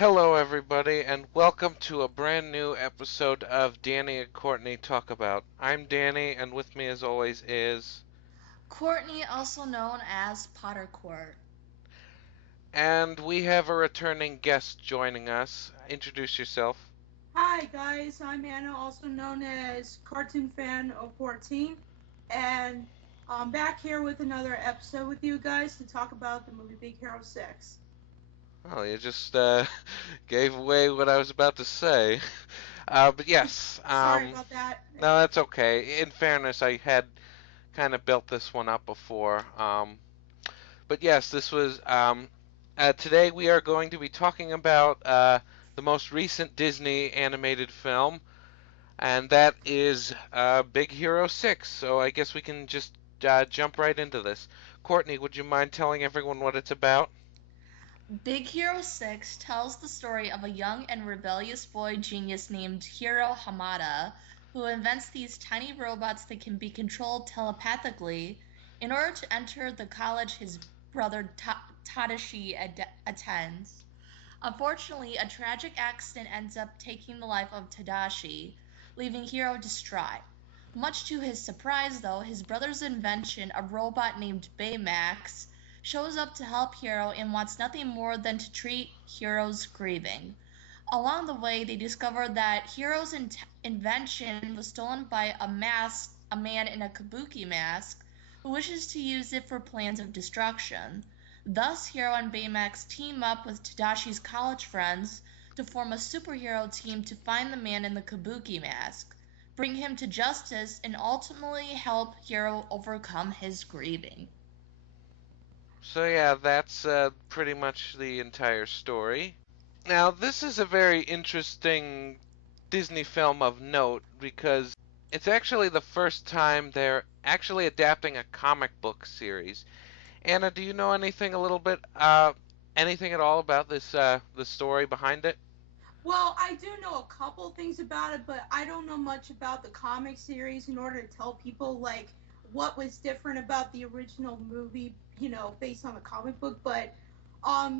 Hello, everybody, and welcome to a brand new episode of Danny and Courtney Talk About. I'm Danny, and with me, as always, is. Courtney, also known as Potter Court. And we have a returning guest joining us. Introduce yourself. Hi guys, I'm Anna, also known as Cartoon Fan of 14, and I'm back here with another episode with you guys to talk about the movie Big Hero 6. Well, you just gave away what I was about to say. But yes, Sorry about that. no, that's okay. In fairness, I had kind of built this one up before. But yes, this was. Today we are going to be talking about the most recent Disney animated film, and that is Big Hero 6. So I guess we can just jump right into this. Courtney, would you mind telling everyone what it's about? Big Hero 6 tells the story of a young and rebellious boy genius named Hiro Hamada who invents these tiny robots that can be controlled telepathically in order to enter the college his brother Tadashi attends. Unfortunately, a tragic accident ends up taking the life of Tadashi, leaving Hiro distraught. Much to his surprise, though, his brother's invention, a robot named Baymax, shows up to help Hiro and wants nothing more than to treat Hiro's grieving. Along the way, they discover that Hiro's invention was stolen by a man in a kabuki mask, who wishes to use it for plans of destruction. Thus, Hiro and Baymax team up with Tadashi's college friends to form a superhero team to find the man in the kabuki mask, bring him to justice, and ultimately help Hiro overcome his grieving. So yeah, that's pretty much the entire story. Now, this is a very interesting Disney film of note because it's actually the first time they're actually adapting a comic book series. Anna, do you know anything a little bit, anything at all about this, the story behind it? Well, I do know a couple things about it, but I don't know much about the comic series in order to tell people like what was different about the original movie, based on the comic book. But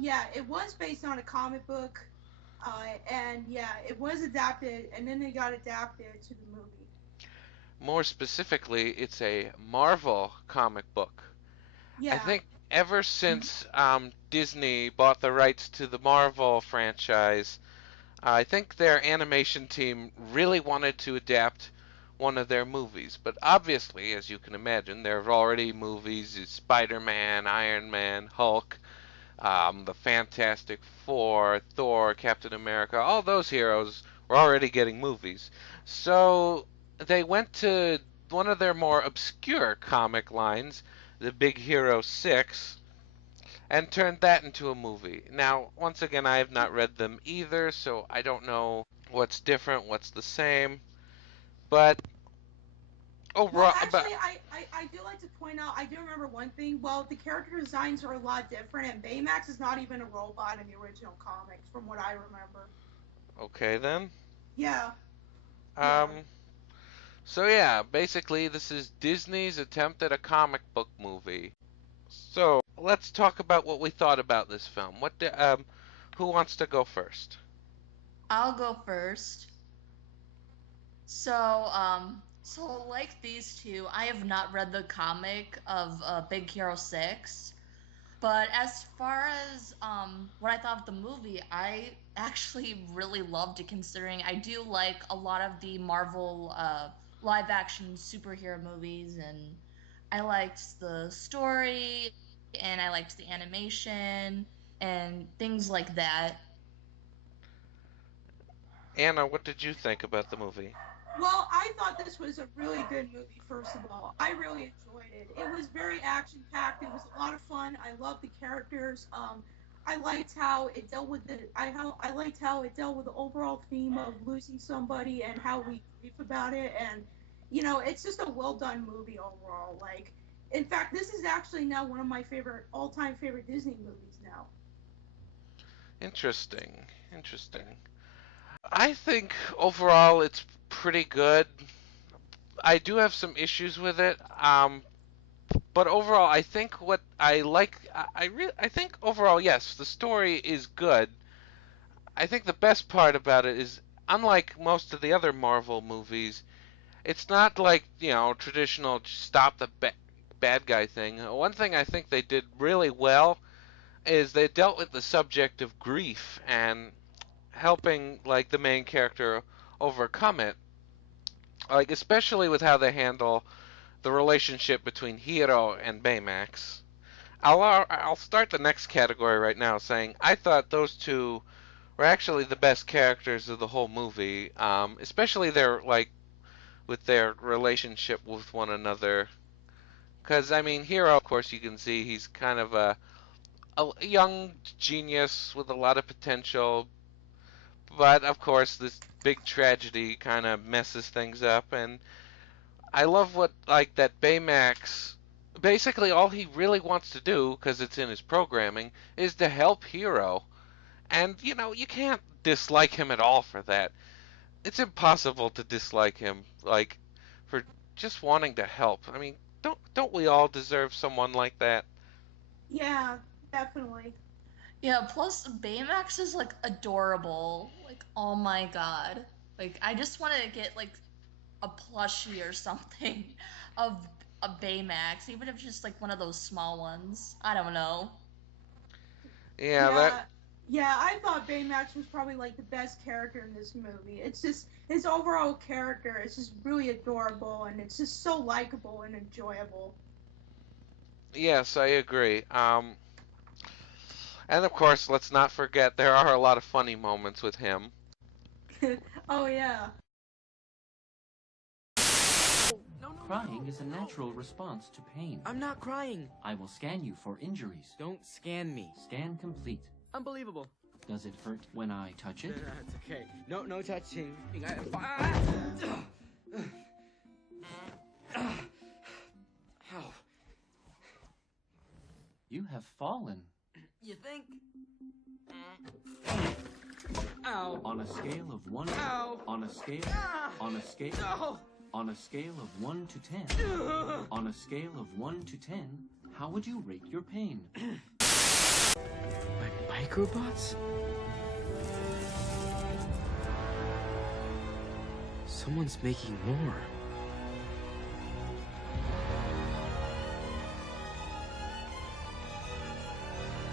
yeah, it was based on a comic book, and yeah, it was adapted, and then it got adapted to the movie. More specifically, it's a Marvel comic book. I Yeah. think ever since Disney bought the rights to the Marvel franchise, I think their animation team really wanted to adapt one of their movies. But obviously, as you can imagine, there are already movies: Spider-Man, Iron Man, Hulk, the Fantastic Four, Thor, Captain America. All those heroes were already getting movies. So they went to one of their more obscure comic lines, the Big Hero 6, and turned that into a movie. Now, once again, I have not read them either, so I don't know what's different, what's the same. But Well, overall, but actually, I do like to point out, I do remember one thing. Well, the character designs are a lot different, and Baymax is not even a robot in the original comics, from what I remember. okay then. Yeah, yeah. Um, so yeah, basically, this is Disney's attempt at a comic book movie. So let's talk about what we thought about this film. Who wants to go first? I'll go first. So like these two, I have not read the comic of Big Hero 6. But as far as what I thought of the movie, I actually really loved it considering I do like a lot of the Marvel live action superhero movies, and I liked the story and I liked the animation and things like that. Anna, what did you think about the movie? Well, I thought this was a really good movie. First of all, I really enjoyed it. It was very action packed. It was a lot of fun. I loved the characters. I liked how it dealt with I liked how it dealt with the overall theme of losing somebody and how we grieve about it. And it's just a well done movie overall. Like, in fact, this is actually now one of my favorite all time favorite Disney movies now. Interesting. Interesting. I think overall it's pretty good. I do have some issues with it. But overall, I think what I like, I think overall, yes, the story is good. I think the best part about it is, unlike most of the other Marvel movies, it's not like, traditional stop the bad guy thing. One thing I think they did really well is they dealt with the subject of grief and helping like the main character overcome it. Like especially with how they handle the relationship between Hiro and Baymax. I'll start the next category right now saying I thought those two were actually the best characters of the whole movie, especially their like with their relationship with one another. Because I mean, Hero, of course, you can see he's kind of a young genius with a lot of potential, but of course, this big tragedy kind of messes things up. And I love what like that Baymax. Basically, all he really wants to do, because it's in his programming, is to help Hero. And you can't dislike him at all for that. It's impossible to dislike him, like for just wanting to help. I mean, don't we all deserve someone like that? Yeah, definitely. Yeah, plus Baymax is like adorable. Like, oh my god. Like, I just want to get like a plushie or something of a Baymax, even if it's just like one of those small ones. I don't know. Yeah, that Yeah, yeah, I thought Baymax was probably like the best character in this movie. It's just his overall character is just really adorable and it's just so likable and enjoyable. yes, I agree. And of course, let's not forget there are a lot of funny moments with him. Oh yeah. Crying is a natural response to pain. I'm not crying. I will scan you for injuries. Don't scan me. Scan complete. Unbelievable. Does it hurt when I touch it? It's okay. No touching. Ow. You have fallen. You think? Ow. On a scale of 1 Ow. on a scale Ah. on a scale No. on a scale of 1 to 10. On a scale of 1 to 10, how would you rate your pain? My microbots? Someone's making more.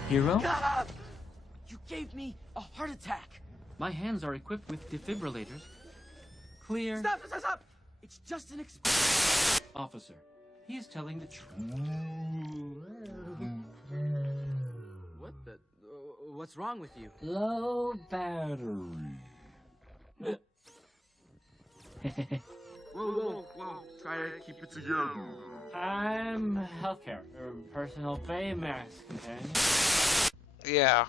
Hero? Ah! You gave me a heart attack. My hands are equipped with defibrillators. Clear. Stop! It's just an Officer, he is telling the truth. What the? What's wrong with you? Low battery. Whoa. Try to keep it together. I'm healthcare, personal Baymax companion. Yeah,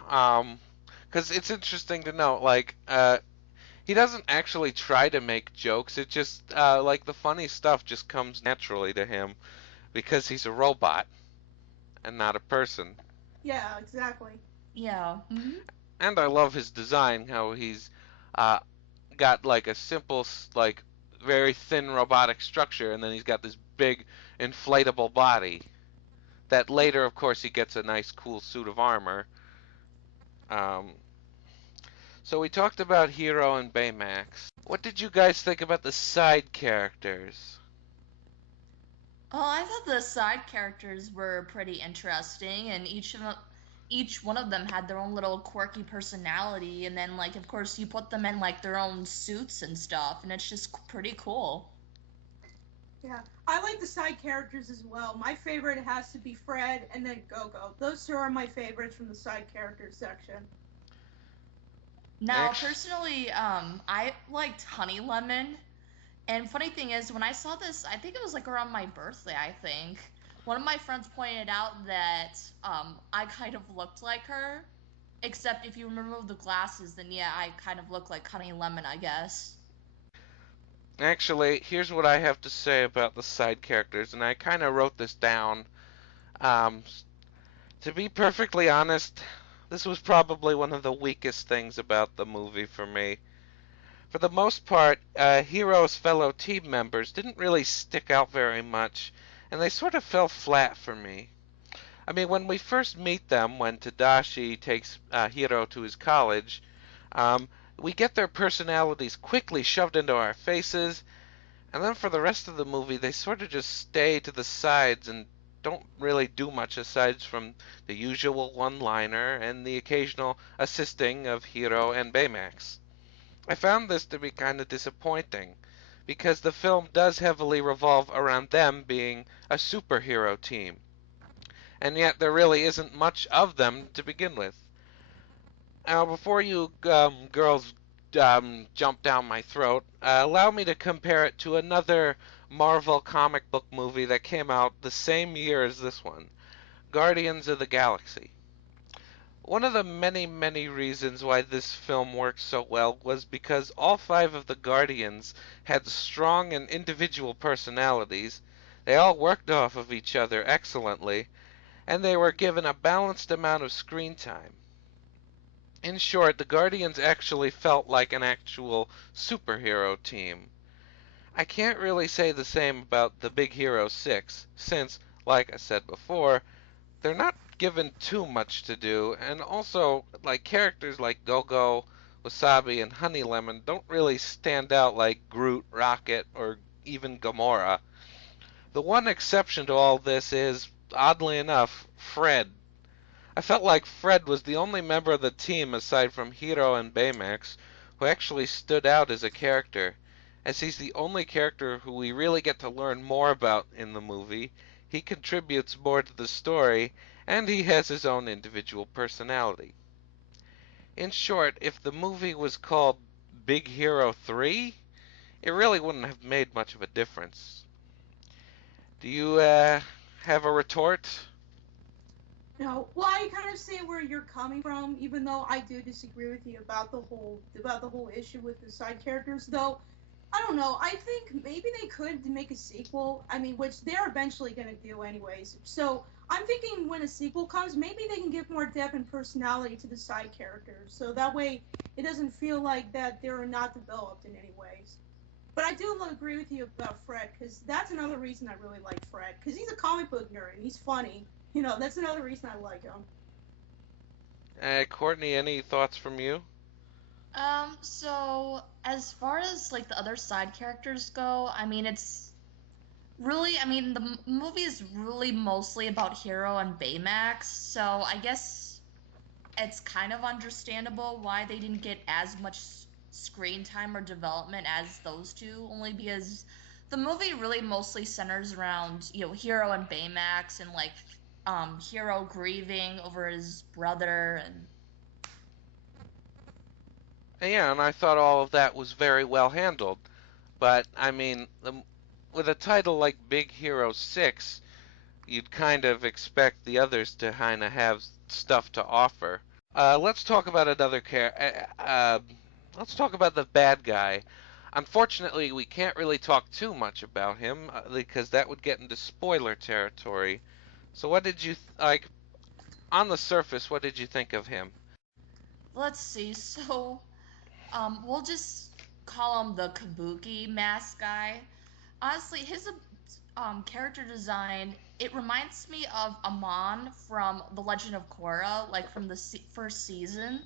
because it's interesting to note, like, he doesn't actually try to make jokes. It just, like, the funny stuff just comes naturally to him because he's a robot and not a person. Yeah, exactly. Yeah. And I love his design, how he's uh, got like a simple, like very thin robotic structure, and then he's got this big inflatable body. That later, of course, he gets a nice, cool suit of armor. Um, so we talked about Hero and Baymax. What did you guys think about the side characters? Oh, I thought the side characters were pretty interesting, and each one of them had their own little quirky personality, and then like of course you put them in like their own suits and stuff, and it's just pretty cool. Yeah, I like the side characters as well. My favorite has to be Fred and then Go-Go. Those two are my favorites from the side characters section. Now, Actu- personally, I liked Honey Lemon. And funny thing is, when I saw this, I think it was like around my birthday, I think. One of my friends pointed out that I kind of looked like her. Except if you remove the glasses, then yeah, I kind of look like Honey Lemon, I guess. Actually, here's what I have to say about the side characters, and I kind of wrote this down. Um, to be perfectly honest, this was probably one of the weakest things about the movie for me. For the most part, Hero's fellow team members didn't really stick out very much, and they sort of fell flat for me. I mean, when we first meet them, when Tadashi takes Hiro to his college, We get their personalities quickly shoved into our faces, and then for the rest of the movie, they sort of just stay to the sides and don't really do much aside from the usual one-liner and the occasional assisting of Hiro and Baymax. I found this to be kind of disappointing because the film does heavily revolve around them being a superhero team, and yet there really isn't much of them to begin with. Now, before you girls jump down my throat, allow me to compare it to another Marvel comic book movie that came out the same year as this one, Guardians of the Galaxy. One of the many, many reasons why this film worked so well was because all five of the Guardians had strong and individual personalities. They all worked off of each other excellently, and they were given a balanced amount of screen time. In short, the Guardians actually felt like an actual superhero team. I can't really say the same about the Big Hero 6, since, like I said before, they're not given too much to do, and also, like characters like Go-Go, Wasabi, and Honey Lemon don't really stand out like Groot, Rocket, or even Gamora. The one exception to all this is, oddly enough, Fred. I felt like Fred was the only member of the team aside from Hiro and Baymax who actually stood out as a character, as he's the only character who we really get to learn more about in the movie. He contributes more to the story, and he has his own individual personality. In short, if the movie was called Big Hero 3, it really wouldn't have made much of a difference. Do you have a retort? No, well, I kind of see where you're coming from, even though I do disagree with you about the whole issue with the side characters. Though, I don't know. I think maybe they could make a sequel. I mean, which they're eventually going to do anyways. So I'm thinking when a sequel comes, maybe they can give more depth and personality to the side characters, so that way it doesn't feel like that they're not developed in any ways. But I do agree with you about Fred, because that's another reason I really like Fred, because he's a comic book nerd and he's funny. That's another reason I like him. Courtney, any thoughts from you? So as far as like the other side characters go, I mean, it's really, I mean, the movie is really mostly about Hero and Baymax, so I guess it's kind of understandable why they didn't get as much screen time or development as those two, only because the movie really mostly centers around, Hero and Baymax and like Hero grieving over his brother and Yeah, and I thought all of that was very well handled. But, I mean, with a title like Big Hero 6, you'd kind of expect the others to kind of have stuff to offer. Let's talk about another let's talk about the bad guy. Unfortunately, we can't really talk too much about him because that would get into spoiler territory. So, what did you like on the surface? What did you think of him? let's see. So we'll just call him the Kabuki mask guy. Honestly, his character design, it reminds me of Amon from The Legend of Korra, like from the first season.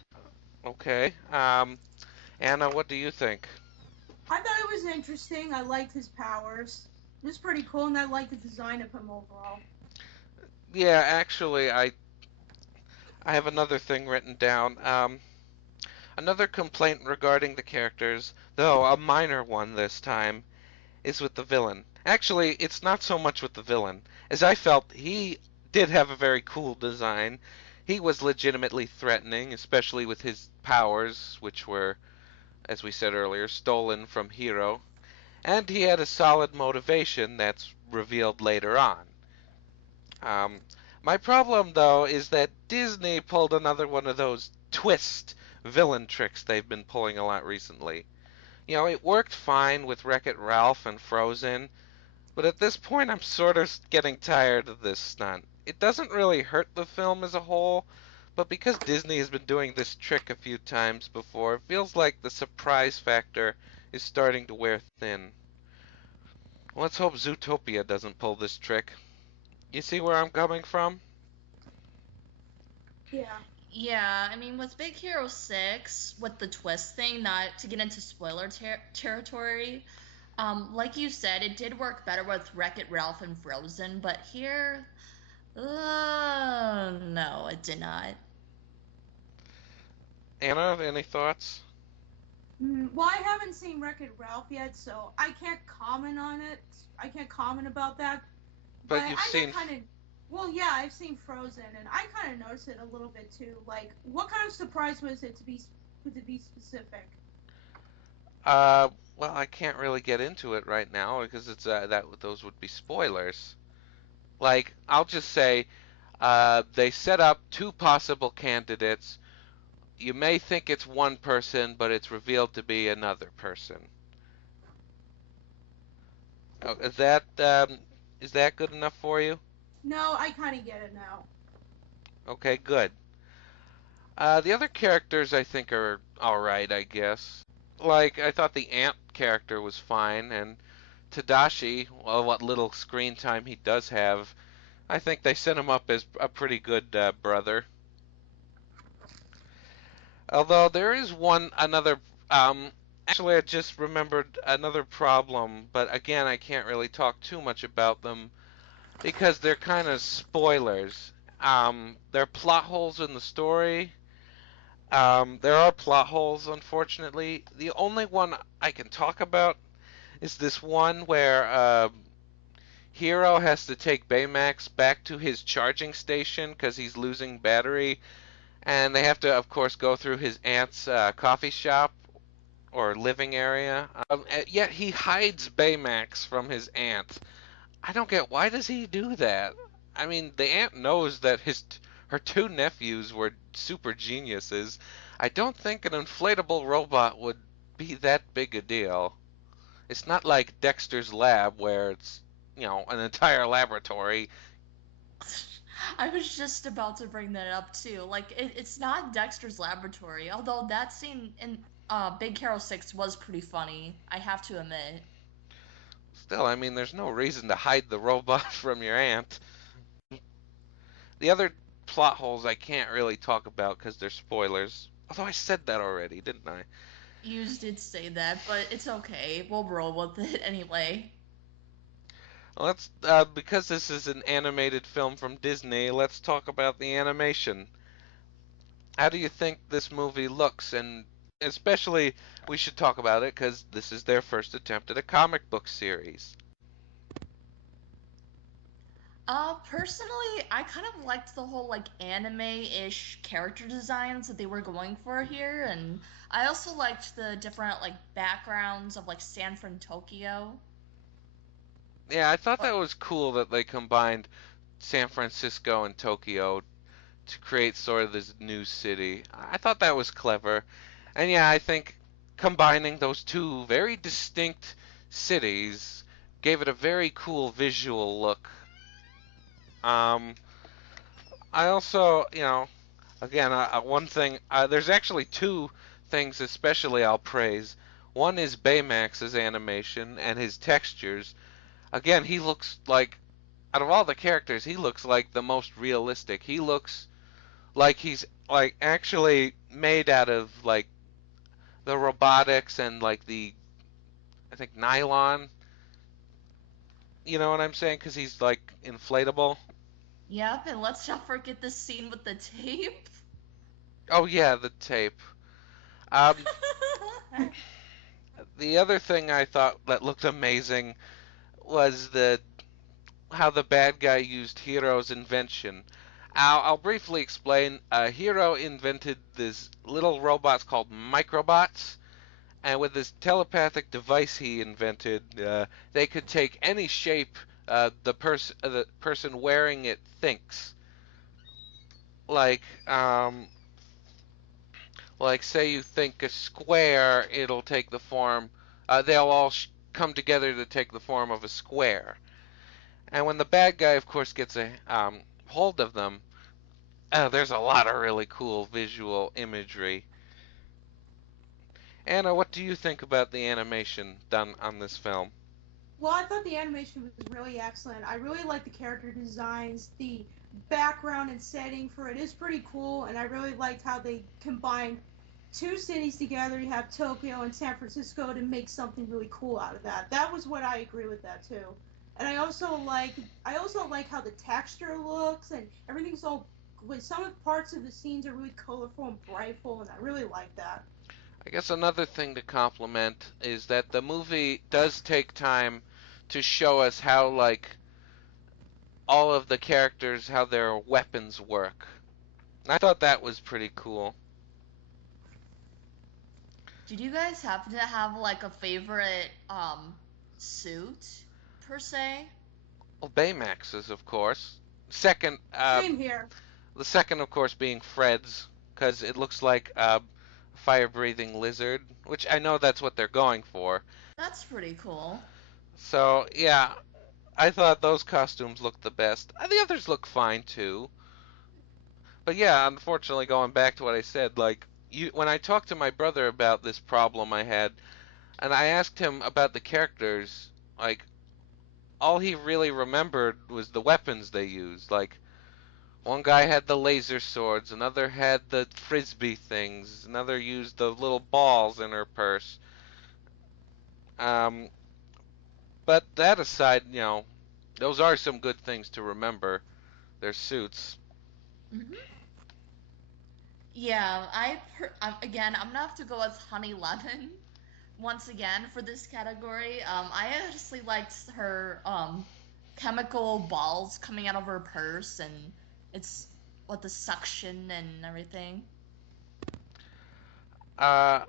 Okay. Anna, what do you think? I thought it was interesting. I liked his powers. It was pretty cool, and I liked the design of him overall. Yeah, actually, I have another thing written down. Another complaint regarding the characters, though a minor one this time, is with the villain. Actually, it's not so much with the villain, as I felt he did have a very cool design. He was legitimately threatening, especially with his powers, which were, as we said earlier, stolen from Hero, and he had a solid motivation that's revealed later on. Um, my problem, though, is that Disney pulled another one of those twist villain tricks they've been pulling a lot recently. It worked fine with Wreck-It Ralph and Frozen, but at this point I'm sort of getting tired of this stunt. It doesn't really hurt the film as a whole, but because Disney has been doing this trick a few times before, it feels like the surprise factor is starting to wear thin. Let's hope Zootopia doesn't pull this trick. You see where I'm coming from? Yeah. Yeah, I mean, with Big Hero 6, with the twist thing, not to get into spoiler territory, like you said, it did work better with Wreck-It Ralph and Frozen, but here, no, it did not. Anna, any thoughts? Well, I haven't seen Wreck-It Ralph yet, so I can't comment on it. I can't comment about that. But But you've I did seen. kind of. Well, yeah, I've seen Frozen, and I kind of noticed it a little bit too. Like, what kind of surprise was it to be specific? Uh, well, I can't really get into it right now because it's that those would be spoilers. Like, I'll just say, they set up two possible candidates. You may think it's one person, but it's revealed to be another person. Oh, is that good enough for you? No, I kind of get it now. Okay, good. The other characters I think are all right, I guess. Like, I thought the ant character was fine, and Tadashi, well, what little screen time he does have, I think they set him up as a pretty good brother. Although there is another. Actually, I just remembered another problem, but again, I can't really talk too much about them because they're kind of spoilers. There are plot holes in the story. There are plot holes, unfortunately. The only one I can talk about is this one where Hero has to take Baymax back to his charging station because he's losing battery, and they have to, of course, go through his aunt's coffee shop or living area. Yet he hides Baymax from his aunt. I don't get why does he do that? I mean, the aunt knows that her two nephews were super geniuses. I don't think an inflatable robot would be that big a deal. It's not like Dexter's lab where it's, an entire laboratory. I was just about to bring that up too. Like, it's not Dexter's Laboratory, although that scene in Big Hero 6 was pretty funny, I have to admit. Still, I mean, there's no reason to hide the robot from your aunt. The other plot holes I can't really talk about because they're spoilers. Although I said that already, didn't I? You did say that, but it's okay. We'll roll with it anyway. Well, let's because this is an animated film from Disney, let's talk about the animation. How do you think this movie looks? And especially, we should talk about it because this is their first attempt at a comic book series. Personally, I kind of liked the whole like anime-ish character designs that they were going for here, and I also liked the different like backgrounds of like Stanford and Tokyo. Yeah, I thought that was cool that they combined San Francisco and Tokyo to create sort of this new city. I thought that was clever. And yeah, I think combining those two very distinct cities gave it a very cool visual look. Um, I also, again, one thing, there's actually two things especially I'll praise. One is Baymax's animation and his textures. Again, he looks like, out of all the characters, he looks like the most realistic. He looks like he's like actually made out of like the robotics and like the I think nylon. You know what I'm saying? Because he's like inflatable. Yep, and let's not forget the scene with the tape. Oh yeah, the tape. Um, the other thing I thought that looked amazing was the how the bad guy used Hero's invention. I'll briefly explain. Hero invented these little robots called microbots, and with this telepathic device he invented, they could take any shape the person wearing it thinks. Like, say you think a square, it'll take the form. They'll all come together to take the form of a square. And when the bad guy, of course, gets a hold of them, there's a lot of really cool visual imagery. Anna, what do you think about the animation done on this film? Well, I thought the animation was really excellent. I really like the character designs, the background and setting for it is pretty cool, and I really liked how they combined two cities together. You have Tokyo and San Francisco to make something really cool out of that. That was what I agree with that too. And I also like how the texture looks and everything's all with some of the parts of the scenes are really colorful and brightful, and I really like that. I guess another thing to compliment is that the movie does take time to show us how, like, all of the characters, how their weapons work. I thought that was pretty cool. Did you guys happen to have like a favorite suit per se? Well, Baymax's, of course. Second, Same here. the second, of course, being Fred's, because it looks like a fire-breathing lizard, which I know that's what they're going for. That's pretty cool. So, yeah, I thought those costumes looked the best. The others look fine too. But yeah, unfortunately, going back to what I said, like, when I talked to my brother about this problem I had, and I asked him about the characters, like, all he really remembered was the weapons they used. Like, one guy had the laser swords, another had the frisbee things, another used the little balls in her purse. Um, but that aside, those are some good things to remember. Their suits. Hmm. Yeah, again, I'm gonna have to go with Honey Lemon once again for this category. I honestly liked her chemical balls coming out of her purse and it's what the suction and everything. Uh,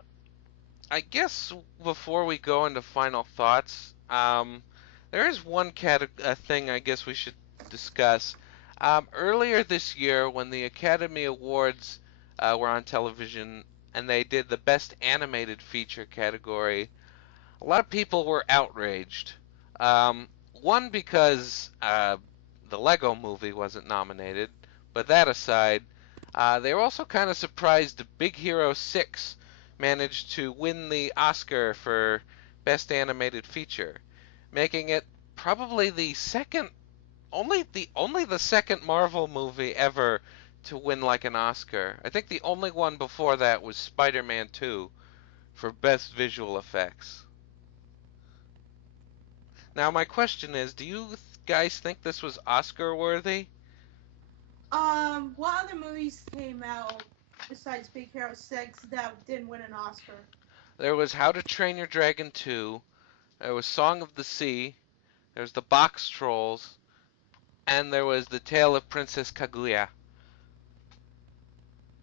I guess before we go into final thoughts, there is one thing I guess we should discuss. Earlier this year, when the Academy Awards were on television and they did the Best Animated Feature category, a lot of people were outraged. One, because the Lego movie wasn't nominated, but that aside, they were also kind of surprised Big Hero 6 managed to win the Oscar for Best Animated Feature, making it probably the second Marvel movie ever to win like an Oscar. I think the only one before that was Spider-Man 2 for Best Visual Effects. Now my question is, do you guys think this was Oscar worthy? What other movies came out besides Big Hero 6 that didn't win an Oscar? There was How to Train Your Dragon 2, there was Song of the Sea, there was The Box Trolls, and there was The Tale of Princess Kaguya.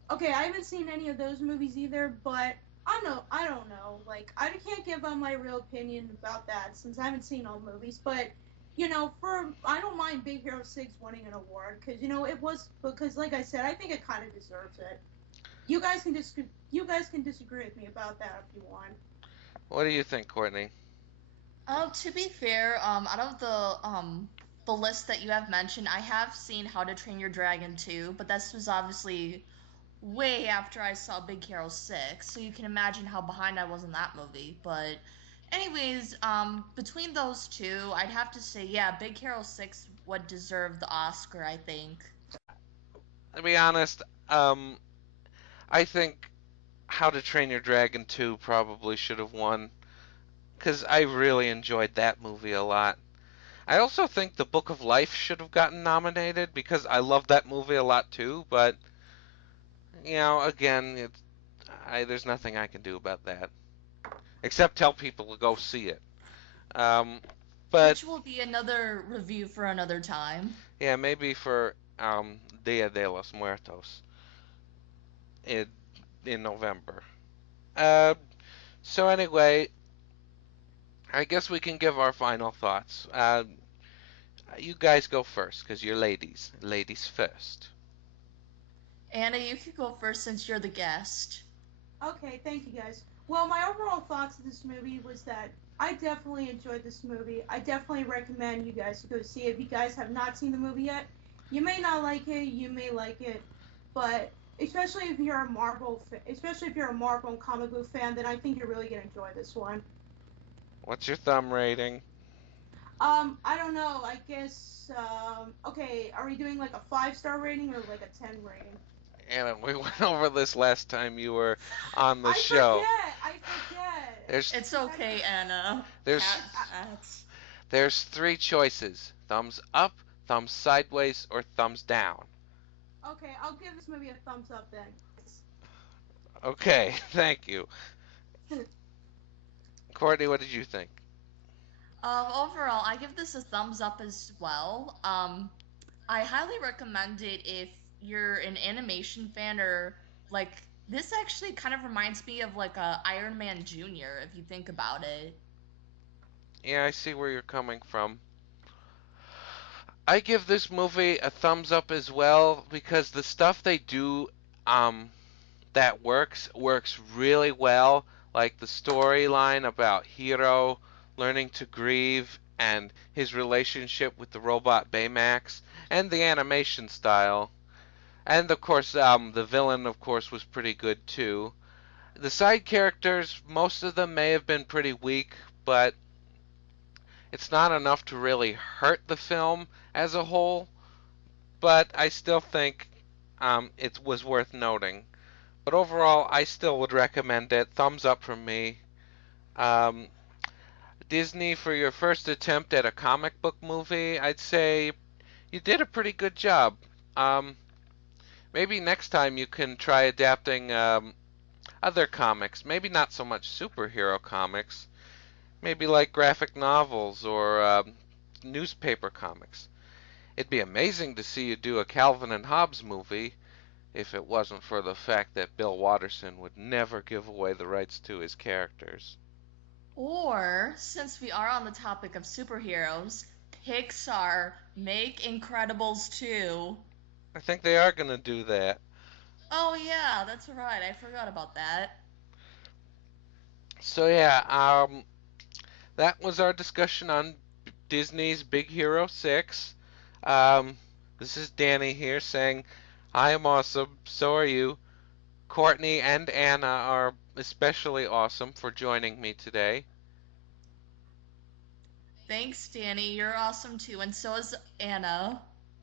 Okay, I haven't seen any of those movies either, but I don't know. Like, I can't give out my real opinion about that since I haven't seen all the movies. But I don't mind Big Hero 6 winning an award because it was because, like I said, I think it kind of deserves it. You guys can disagree with me about that if you want. What do you think, Courtney? To be fair, out of the list that you have mentioned, I have seen How to Train Your Dragon 2, but this was obviously way after I saw Big Hero 6, so you can imagine how behind I was in that movie. But anyways, between those two, I'd have to say, yeah, Big Hero 6 would deserve the Oscar, I think. To be honest, I think How to Train Your Dragon 2 probably should have won, because I really enjoyed that movie a lot. I also think The Book of Life should have gotten nominated because I love that movie a lot too, but again, there's nothing I can do about that except tell people to go see it. Um, but Which will be another review for another time. yeah, maybe for Dia de los Muertos in in November. Uh, so anyway, I guess we can give our final thoughts. You guys go first because you're ladies. Ladies first. Anna, you could go first since you're the guest. Okay, thank you guys. Well, my overall thoughts of this movie was that I definitely enjoyed this movie. I definitely recommend you guys to go see it. If you guys have not seen the movie yet, you may not like it, you may like it, but especially if you're a Marvel and comic book fan, then I think you're really gonna enjoy this one. What's your thumb rating? I don't know. I guess. Okay, are we doing like a 5-star rating or like a 10 rating? Anna, we went over this last time you were on the I show. forget. I forget. There's It's okay, Anna. there's Cats. there's three choices: thumbs up, thumbs sideways, or thumbs down. Okay, I'll give this movie a thumbs up then. Okay, thank you. Courtney, what did you think? Overall, I give this a thumbs up as well. I highly recommend it if you're an animation fan or like this actually kind of reminds me of like a Iron Man Jr. if you think about it. Yeah, I see where you're coming from. I give this movie a thumbs up as well because the stuff they do um that works really well, like the storyline about Hiro learning to grieve and his relationship with the robot Baymax and the animation style. And of course the villain of course was pretty good too. The side characters, most of them may have been pretty weak, but it's not enough to really hurt the film as a whole, but I still think it was worth noting. But overall, I still would recommend it. Thumbs up from me. Um, Disney, for your first attempt at a comic book movie, I'd say you did a pretty good job. Um, Maybe next time you can try adapting other comics. Maybe not so much superhero comics. Maybe like graphic novels or newspaper comics. It'd be amazing to see you do a Calvin and Hobbes movie if it wasn't for the fact that Bill Watterson would never give away the rights to his characters. Or, since we are on the topic of superheroes, Pixar make Incredibles 2. I think they are going to do that. Oh yeah, that's right. I forgot about that. So yeah, that was our discussion on Disney's Big Hero 6. Um, this is Danny here saying, I am awesome, so are you. Courtney and Anna are especially awesome for joining me today. Thanks, Danny. You're awesome too, and so is Anna.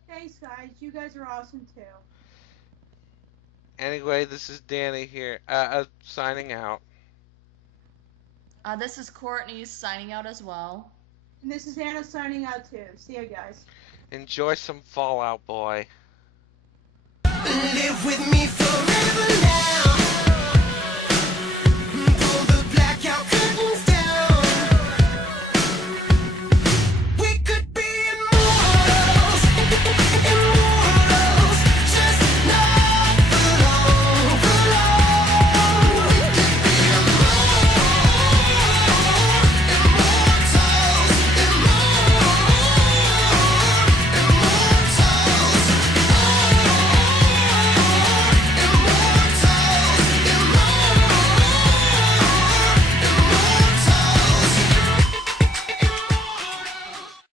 Thanks, guys. You guys are awesome too. Anyway, this is Danny here, signing out. This is Courtney signing out as well. And this is Anna signing out too. See ya, guys. Enjoy some Fallout Boy. Live with me forever.